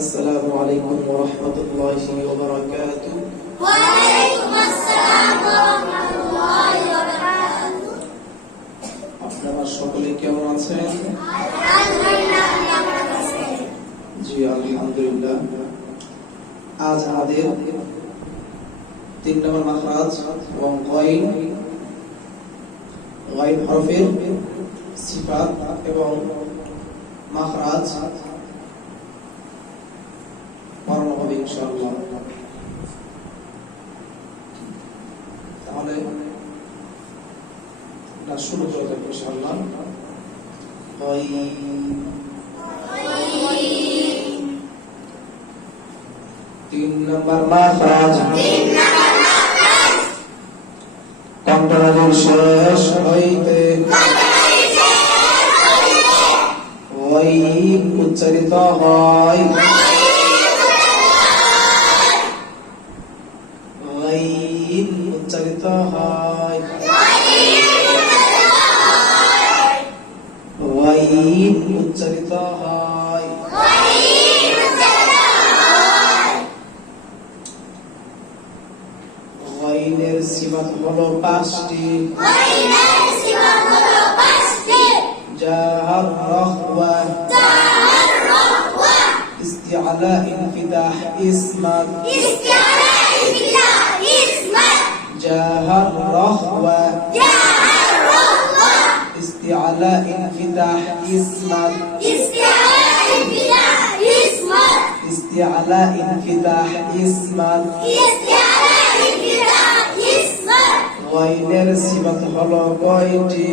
আসসালামু আলাইকুম ওয়া রাহমাতুল্লাহি ওয়া বারাকাতুহু। ওয়া আলাইকুম আসসালাম ওয়া রাহমাতুল্লাহি ওয়া বারাকাতুহু। আপনারা সকলে কেমন আছেন? আলহামদুলিল্লাহ, কেমন আছেন? জি আলহামদুলিল্লাহ। আজ আমাদের 3 নম্বর মাখরাজ এবং গাইন হরফের সিফাত এবং মাখরাজ পড়ানো হবে ইনশাআল্লাহ। তাহলে এটা শুরু করা যাক ইনশাআল্লাহ। তিন নম্বর মাখরাজ কণ্ঠনালীর শেষ হইতে ওই উচ্চারিত হয়। উচ্চারিত হয় উচ্চারিত হয়। গাইনের সিফাত হলো 5টি। জাহার, রাখওয়া, ইস্তিআলা, ইনফিতাহ, ইসমাত। জাহার, রাখওয়া, ইস্তিআলা, ইনফিতাহ, ইসমাত। ইস্তিআলা, ইনফিতাহ, ইসমাত। গাইনের সিফাত হলো কয়টি?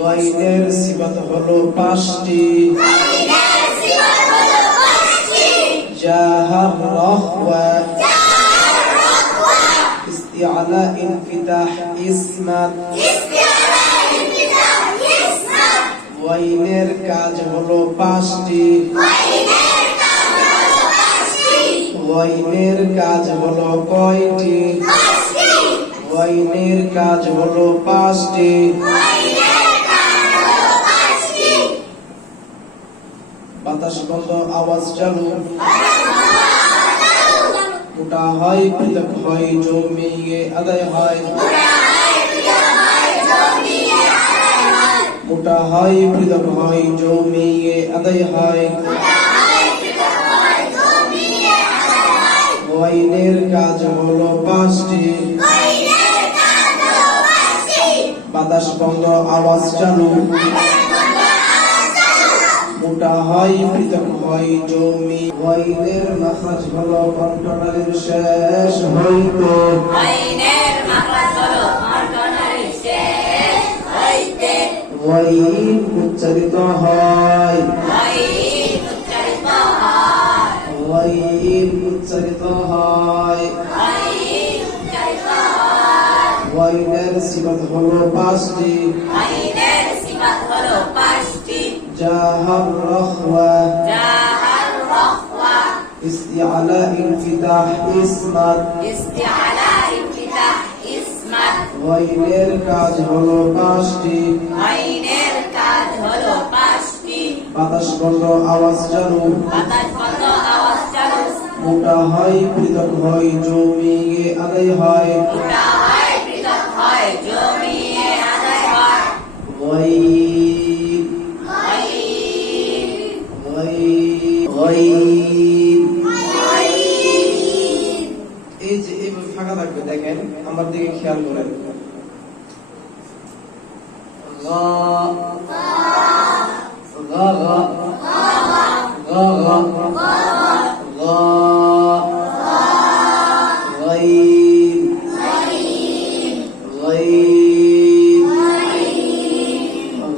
গাইনের সিফাত হলো 5টি। জাহার, রাখওয়া, ইস্তিআলা, ইনফিতাহ, ইসমাত। গাইনের কাজ হলো 5টি। গাইনের কাজ হলো কয়টি? গাইনের কাজ হলো 5টি। বাতাস বন্ধ, আওয়াজ চালু। মোটা হয়, পৃথক হয়, জমিয়ে আদায় হয়। মোটা হয়, পৃথক হয়, জমিয়ে আদায় হয়। গাইনের কাজ হলো 5টি। বাতাস বন্ধ, আওয়াজ চালু। মোটা হয়, পৃথক হয়, জমি। গাইনের মাখরাজ হলো কণ্ঠনালীর শেষ হইতে। গাইন উচ্চারিত হয়। গাইন উচ্চারিত হয়। গাইনের সিফাত হলো 5টি। জাহার, রাখওয়া, ইস্তিআলা, ইনফিতাহ, ইসমাত। গাইনের কাজ হলো 5টি। বাতাস বন্ধ, আওয়াজ চালু। মোটা হয়, পৃথক হয়, জমিয়ে আদায় হয়। গাইন, গাইন। এই যে এইভাবে ফাঁকা থাকবে, দেখেন আমার দিকে খেয়াল করেন। গা, গা, গা, গা, গা, গা। গাইন, গাইন,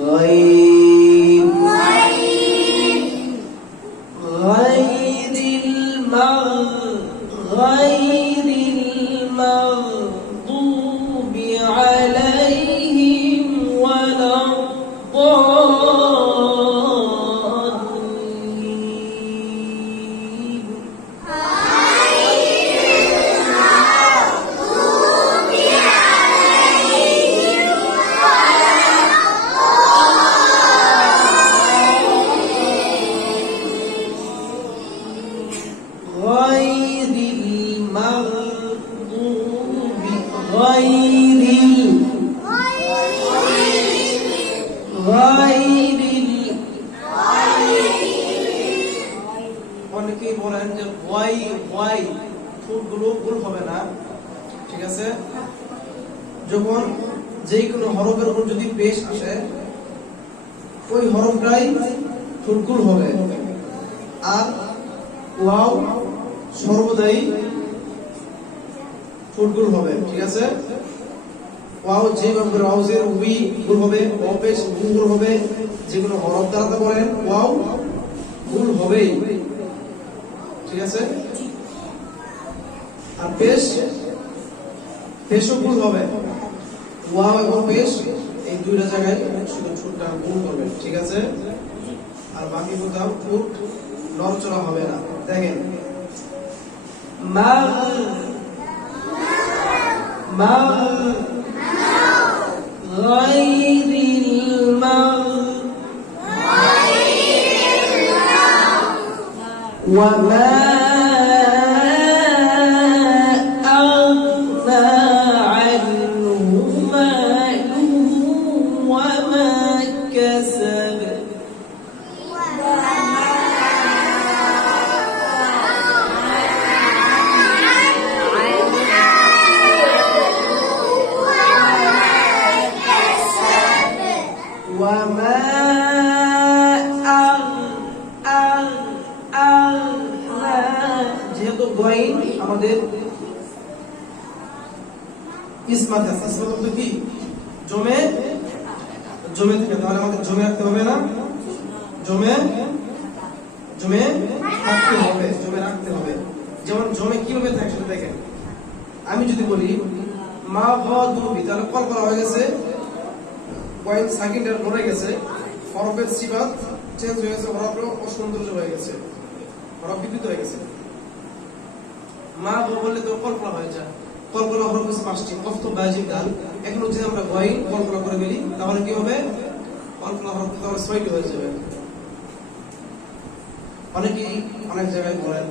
গাইন। غير المغضوب عليهم ولا الضالين. মাগদুবি গায়রিল অনেকেই বলেন যে ওয়াই ঠোঁটগুলো গোল হবে না, ঠিক আছে? যখন যে কোনো হরফের উপর যদি পেশ আসে ওই হরফটাই ঠোঁট গোল হবে, আর ওয়াও সর্বদাই ঠোঁট গোল হবে, ঠিক আছে? ওয়াও যেভাবে ওয়াউজের উই গোল হবে, ওয়াও পেশ গোল হবে, যেগুলো হরফ দ্বারা বলেন ওয়াও গোল হবেই, ঠিক আছে? আর পেশও গোল হবে, ওয়াও এবং পেশ এই দুইটা জায়গায় শুধু ঠোঁটটা গোল করবে, ঠিক আছে? আর বাকি কোথাও ঠোঁট নড়চড়া হবে না। দেখেন মা মা غير المغضوب وما أغنى عنه ماله وما كسب وما যেহেতু গয়ন আমাদের ইসমাত আছে, ইসমাত বলতে কি জমে থাকে, তাহলে আমাদের জমে রাখতে হবে না, জমে রাখতে হবে। যেমন জমে কিভাবে থাকে সেটা দেখেন, আমি যদি বলি মা গদুবি, তাহলে কল করা হয়ে গেছে, পয়েন্ট সাকিনটা নড়ে গেছে, হরফের সিফাত চেঞ্জ হয়ে গেছে, হরফের অসৌন্দর্য হয়ে গেছে, হরফ বিকৃত হয়ে গেছে। মা বললে তো কল্পনা হয়ে যায়, কল্পনা হরফ হচ্ছে 5টি, কফ তো বাজিব দাল, এখন যদি আমরা গয়ন কল্পনা করে ফেলি তাহলে কি হবে, কল্পনা হরফ তাহলে 6টি হয়ে যাবে। অনেকেই অনেক জায়গায় বলেন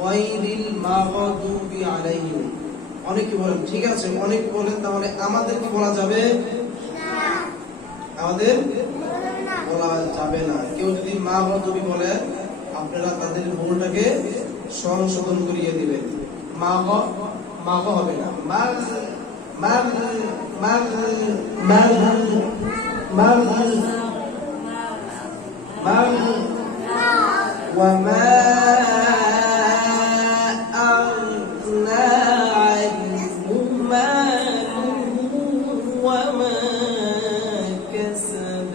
গায়রিল মাগদুবি আলাইহিম, অনেকে বলেন, ঠিক আছে, অনেক বলেন, তাহলে আমাদের কি বলা যাবে না? আমাদের বলা যাবে না। কেউ যদি মা গদুবি বলে আপনারা তাদের ভুলটাকে সংশোধন করিয়ে দিবেন, মা হবে না, وما أغنى عنه ماله وما كسب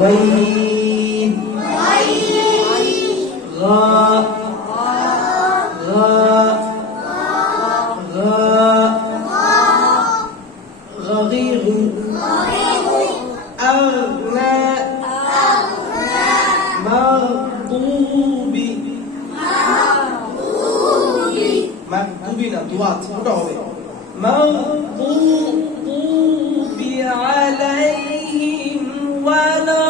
غيب غاء غغير أغنى مغضوب مغضوبنا دوات ওটা হবে مغضوب عليهم ولا